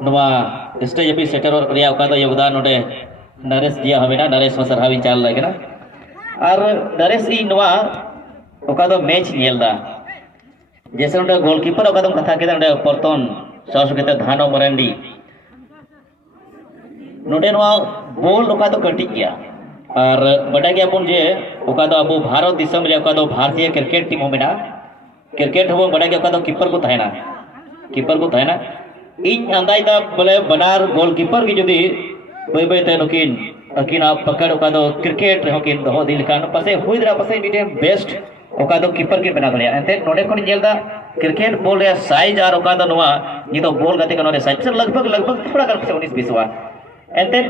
नवा स्टेज पे सेटर रिया का योगदान नोडे नरेश जिया हमेना नरेश सरहाविन चाल लगेना और नरेश ई नवा मैच नेलदा जैसे नोडे गोलकीपर कथा के नोडे परतन साहस के धानो मरांडी नोडे नवा बॉल कटी गया और बड़ा गया बन जे अब भारत दिसम रे भारतीय क्रिकेट टीम होमेना क्रिकेट हो बड़ा गया कीपर को थाना इन अंदाजा बोले बनार गोलकीपर की जुदी बै बैते नुकिन अकिन पकड़ क्रिकेट रेकिन दो दी पासे हुई दरा पासे मिटे बेस्ट कीपर की बना दाड़ा एंते नोडे खन नेलदा क्रिकेट बॉल रे साइज और नि तो बॉल गाते का साइज लगभग थोड़ा गान 19-20 वा एंते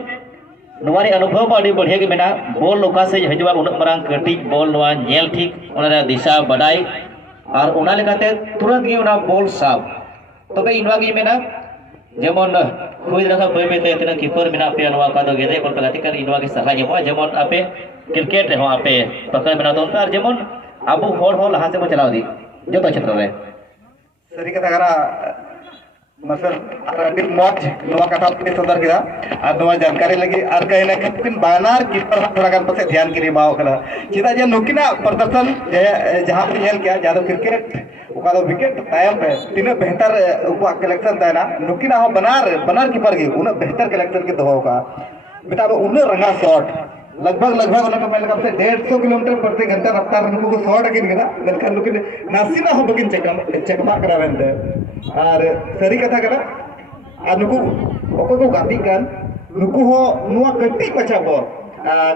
नवारी अनुभव अभी बढ़िया के मेना बॉल ओका से हजवा उन मांग कटी बॉल नवा नेल ठीक ओना दिशा बडाई और ओना लेकाते तुरंत गे ओना बॉल साब तबे इनवा गे मेना जेमन हुई रखा बै बैते तना कीपर मेना पे नवा का गेदे बॉल लगाते कर इनवा के सलाह जेमो जेमन आपे क्रिकेट हो आपे पकड़ मेना तो और जेमन अबो होड़ हो लहा से बो चलाव दी जो तो क्षेत्र में सरी कथा करा मसल अभी मौज नवा कथा पे सदर किया और नवा जानकारी लगी और कहीं ना कहीं बानार कीपर थोड़ा गान पसे ध्यान की रिमाओ करा चिता जे नुकिना प्रदर्शन जहां पे नेल किया जादो क्रिकेट ओका विकेट तायम पे तीन बेहतर उको कलेक्शन ताना नुकिना हो बनार कीपर की उन बेहतर कलेक्शन के दहो का बेटा उन रंगा शॉट लगभग उनका मैं लगा से 150 किलोमीटर प्रति घंटा रफ्तार नुकु को शॉट अगिन गना मेनखान नुकिन नासिना हो बगिन चेकमा करावेंते और सरी कथा करा आ नुकु ओको को गाती कान नुकु हो नुआ कट्टी पछा बॉल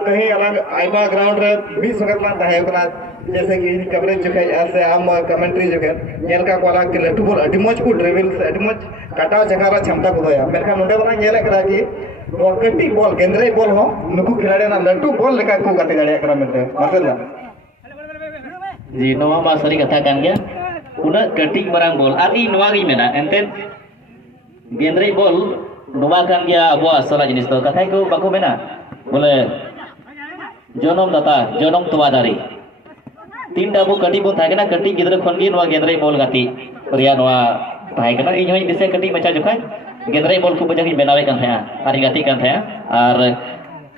कहीं अलग आइबा ग्राउंड रे 20 वक्त ला ताहे कना जैसे कि कवरेज जो है से हम कमेंट्री जो है नेल का कोला के लटू बॉल अडी मच को ड्रिबल से अडी मच काटा जगह क्षमता को दोया मेनखान नोडे बना नेल करा कि नुआ कट्टी बॉल केंद्रीय बॉल हो नुकु खिलाड़ी ना लटू बॉल लेका को गाते गाड़िया करा मिलते मतलब जी नवा बा सरी कथा कान गया उना कटिंग बरांग बॉल और ई नवा गी मेना एंतेन गेंद्रे बॉल नवा कान गया अब असला जिनिस तो कथा को बाको मेना बोले जनम दाता जनम तुवादारी तीन डाबो कटी बो थाके ना कटी गिद्र खन गी नवा गेंद्रे बॉल गाती रिया नवा थाके ना इन होई दिसे कटी मचा जखा गेंद्रे बॉल को बजा की बनावे कान थाया आरी गाती कान थाया और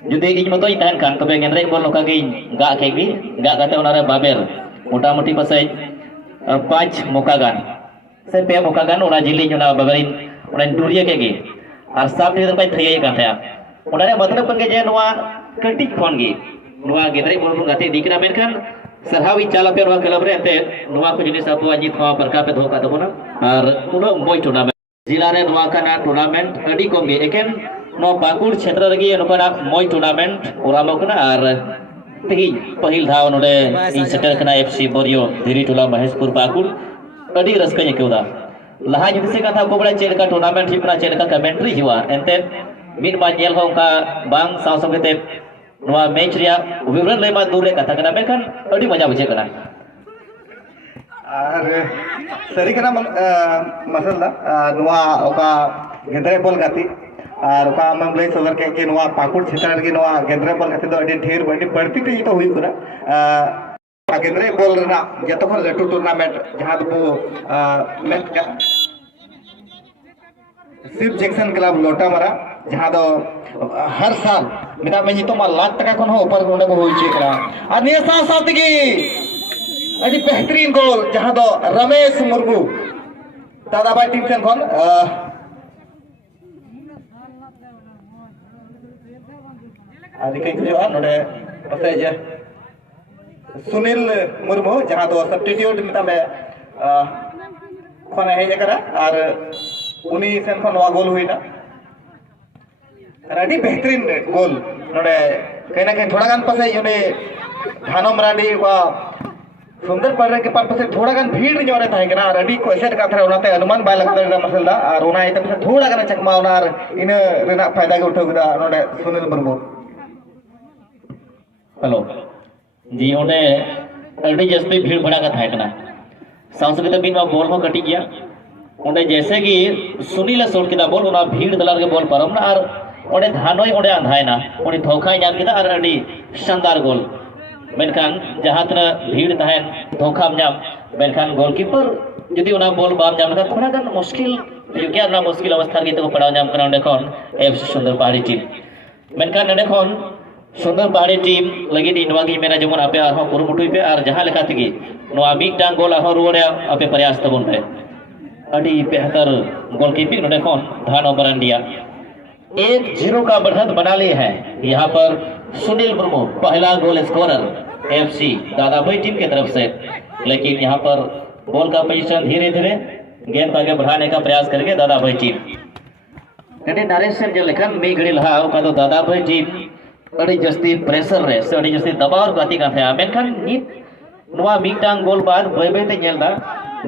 जुदे इन मतो ई ताहन कान तबे गेंद्रे बॉल नोका गी गा केगी गा गाते ओनारे बाबेर मोटामुटी पासे 5 मौका गान से पे मौका गान ओना जिली जोना बबरिन ओना टूरिया केगी और साब नि दरपाय थैय कान थाया ओना रे मतलब के जे नवा कटी खन गी नवा गेंद्रे बॉल को गाते दिकना मेनखान सरहावी चाला पे नवा क्लब रे ते नवा को जिनिस आपो अजी थवा बरका पे धोका दबोना और उनो मोय टूर्नामेंट जिला रे नवा काना टूर्नामेंट अडी कम गे एकेन नो पाकुड़ क्षेत्र रे गे नोका मोय टूर्नामेंट ओरामो कना और तेही पहिल धाव नोडे इन सेटर कना एफसी बोरियो धीरी टोला महेशपुर पाकुड़ अडी रस्का केउदा लहा जिसे कथा को बड़ा चेल का टूर्नामेंट हिपना चेल का कमेंट्री हुआ एंते मिड बा जेल हो का बांग साव संगते नवा मैच रिया विवरण लेमा दूर रे कथा कना मेनखान अडी मजा बुझे कना और सरी कना मसला नवा ओका गेंद्रे बॉल गाती और ओका हम ले सदर के नवा पाकुड़ क्षेत्र के नवा गेंद्रे बॉल गाती तो अडी ढेर बड़ी बढ़ती ते तो हुई कना गेंद्रे बॉल ना जतो खन लटू टूर्नामेंट जहां तो मैच शिव जैक्सन क्लब लोटा मारा जहां दो हर साल मेरा में तो मा लाख टका खन हो ऊपर नोडे को होई छे करा और ने साथ की अभी बेहतरीन गोल जहां दो रमेश मुर्मू दादाबाई टीम सेन खन आदि के जो है नोडे पते जे सुनील मुर्मू जहां दो सब्स्टिट्यूट मिता में खन हे करा और उनी सेन खन वा गोल हुईना अभी बेहतरीन गोल नोडे कहीं ना कहीं थोड़ा गान पसे योने धानो मरांडी वा सुंदर पड़े के पास पसे थोड़ा गान भीड़ जोरे था कना अडी को एसेट का थरा उनाते अनुमान बाय लगता दा मसला और उना इते पसे थोड़ा गान चकमा उना इन रेना फायदा के उठो गदा नोडे सुनील मुर्मू हेलो जी ओने अडी जस्ती भीड़ भड़ा का था कना सांस्कृतिक बिन बॉल हो कटी गया ओने जैसे कि सुनील सोट के बॉल उना भीड़ दलार के बॉल परम ना और ओने धानोय ओने अंधायना ओने धोखाय नाम केदा और अडी शानदार गोल मेनखान जहाँ तना भीड़ तहन धोखा नाम मेनखान गोलकीपर जुदी उना बॉल बाम नाम लगा थोड़ा गान मुश्किल क्या ना मुश्किल अवस्था गे तो पड़ाव नाम करना देखोन एफसी सुंदर पहाड़ी टीम मेनखान नडे खन सुंदर पहाड़ी टीम लगी इनवागी मेना जमन आपे आरहो कुरुमुटुई पे और जहाँ लेखा तगी नोआ मिदटांग गोल आरहो रुवाड़े आपे प्रयास तबन पे अड़ी बेहतर गोलकीपिंग नडे खन धानो बरांडिया 1-0 का बढ़त बना लिए हैं यहाँ पर सुनील मुर्मू पहला goal scorer FC Dadabhai team की तरफ से लेकिन यहाँ पर बॉल का पोजीशन धीरे धीरे गेंद को आगे बढ़ाने का प्रयास करेंगे दादाभाई टीम नडे नरेशन जो लेखन मी घड़ी लहा ओका तो दादाभाई टीम अड़ी जस्ती प्रेशर रे से अड़ी जस्ती दबाव गाती का था मेनखान नित नोआ मिदटांग गोल बाद बय बय ते नेलदा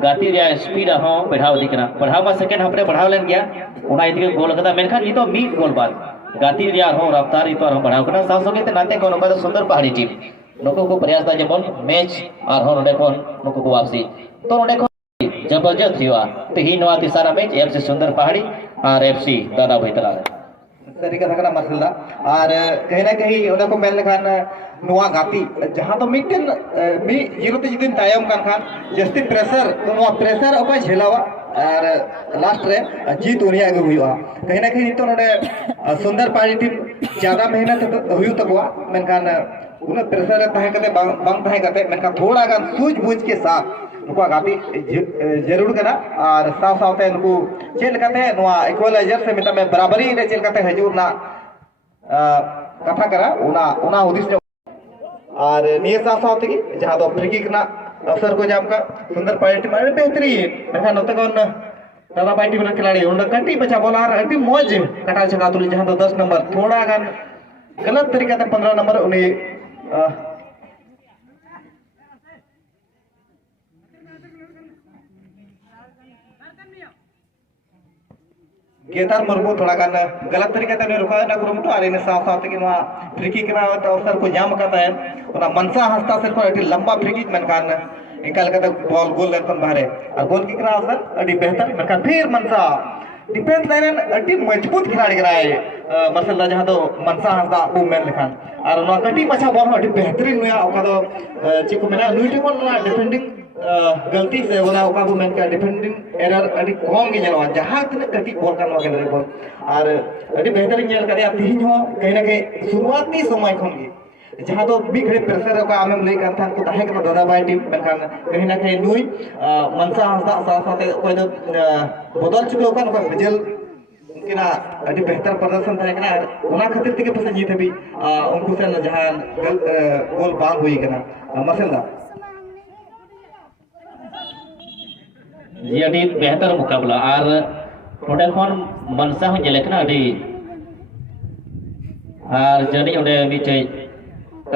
गाती रे स्पीड हो बढ़ाव दिकना बढ़ाव मा सेकेंड हाफ रे बढ़ाव लेन गया उना इतके गोल कदा मेनखान नितो मिद गोल बाद गाती रे हो रफ्तार इतो हो बढ़ाव कना साव संगे ते नाते को नोका तो सुंदर पहाड़ी टीम नको को प्रयास दा जेमन मैच और हो नडे कोन नको को वापसी तो नडे को जबरदस्त हुआ तो ही नोआ तिसारा मैच एफसी सुंदर पहाड़ी और एफसी दादाभाई तला सरी कथा कना मार्शल और कहीं ना कहीं ओदा को मेन लेखान नोआ गाती जहां तो मिटन मी जीरो ते जिदिन तायम कान खान जस्ती प्रेशर तो नोआ प्रेशर ओका झेलावा और लास्ट रे जीत उनिया के हुआ कहीं ना कहीं तो नडे सुंदर पहाड़ी टीम ज्यादा मेहनत हुई तकवा मेनखान उन प्रेशर रे ताहे कते बांग ताहे कते मेनखान थोड़ा गान सूझबूझ के साथ नुको गाती जरूर कना और साफ साफ ते नुको चेल कते नोआ इक्वलाइजर से मिता में बराबरी रे चेल कते हजूर ना कथा करा उना उदिस और निये साफ साफ ते जहां दो फ्री किक ना अवसर को जाम का सुंदर पहाड़ी टीम अरे बेहतरीन मेनखान नोते कोन दादा पाई टीम रे खिलाड़ी उन कटी बचा बोला और अति मौज कटा छका तुली जहां तो 10 नंबर थोड़ा गान गलत तरीका से 15 नंबर उन्हें गेतार मुर्मू थोड़ा गान गलत तरीके से रुका ना कुरुम तो आरे ने साफ साफ कि नोआ फ्री किक ना तो अवसर को जाम करता है और मनसा हंसता से को अति लंबा फ्री किक मनकान इनकाल का बॉल गोल लाइन पर बाहर और गोल किक ना अवसर अति बेहतर मनका फिर मनसा डिफेंस लाइन अति मजबूत खिलाड़ी कराए मसला जहां तो मनसा हंसदा वो मेन लेखान और नोआ कटी पछा बॉल अति बेहतरीन नया ओका तो चिको मेना नुइटी को ना डिफेंडिंग गलती से बोला ओका को मेन का डिफेंडिंग एरर अति कम के जलवा जहां तक कटी बॉल का नोआ के बॉल और अति बेहतरीन जेल करे तीन हो कहीं ना कहीं शुरुआती समय खन के जहां तो बिग घड़ी प्रेशर का आमेम लई कर था को ताहे के दादाभाई टीम मेनखान कहीं ना कहीं नुई मनसा हंसदा साथ साथ कोई तो बदल चुके ओका को बजल किना अति बेहतर प्रदर्शन था कना उना खातिर के पसे जीत भी उनको से जहां गोल बांग हुई कना मसला जी अभी बेहतर मुकाबला और नोडे खन मनसा हो जेले कना अभी और जनी ओडे मिटे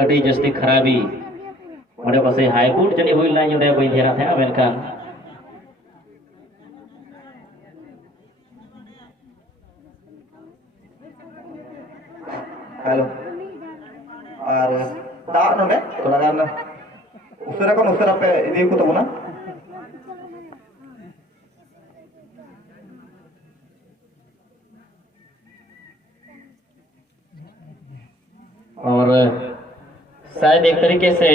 अभी जस्ती खराबी ओडे पासे हाई कोर्ट जनी हुई लाइन ओडे बई धेरा था मेनखान हेलो और दा नोडे थोड़ा गान उसरा पे इदी को तबना और शायद एक तरीके से